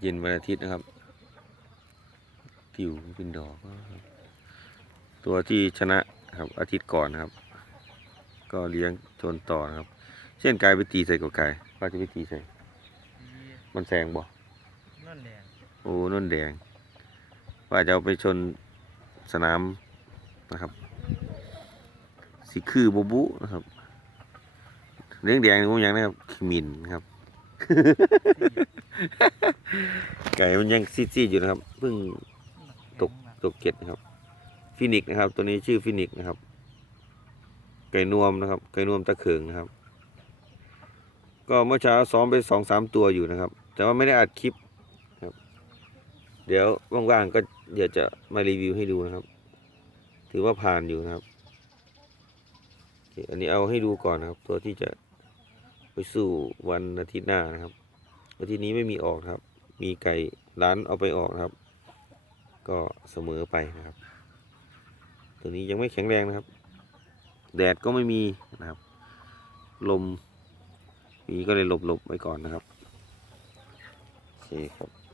เย็นวันอาทิตย์นะครับติวเป็นดอกนะครับตัวที่ชนะครับอาทิตย์ก่อนนะครับ ก็เลี้ยงชนต่อนะครับ เช่นกายไปตีใส่กับกายป้าจะไปตีใส่ มันแซงบ่นั่นแหละโอ้นุ่นแดงว่าจะเอาไปชนสนามนะครับสีคือบูบุนะครับเรื่องแดงนี่ผมยังนะครับขมินครับ ไก่มันยังซีดๆอยู่นะครับเพิ่งตกตกเก็ดนะครับ ฟินิกนะครับ ตัวนี้ชื่อฟินิกนะครับ ไก่นวมนะครับ ไก่นวมตะเขิงนะครับ ก็เมื่อเช้าซ้อมไปสองสามตัวอยู่นะครับ แต่ว่าไม่ได้อัดคลิปครับ เดี๋ยวว่างๆก็เดี๋ยวจะมารีวิวให้ดูนะครับ ถือว่าผ่านอยู่นะครับอันนี้เอาให้ดูก่อนนะครับ ตัวที่จะไปสู่วันอาทิตย์หน้านะครับ แล้วทีนี้ไม่มีออกครับ มีไก่ร้านเอาไปออกครับ ก็เสมอไปนะครับ ตัวนี้ยังไม่แข็งแรงนะครับ แดดก็ไม่มีนะครับ ลมมีก็เลยหลบๆไว้ก่อนนะครับโอเคครับ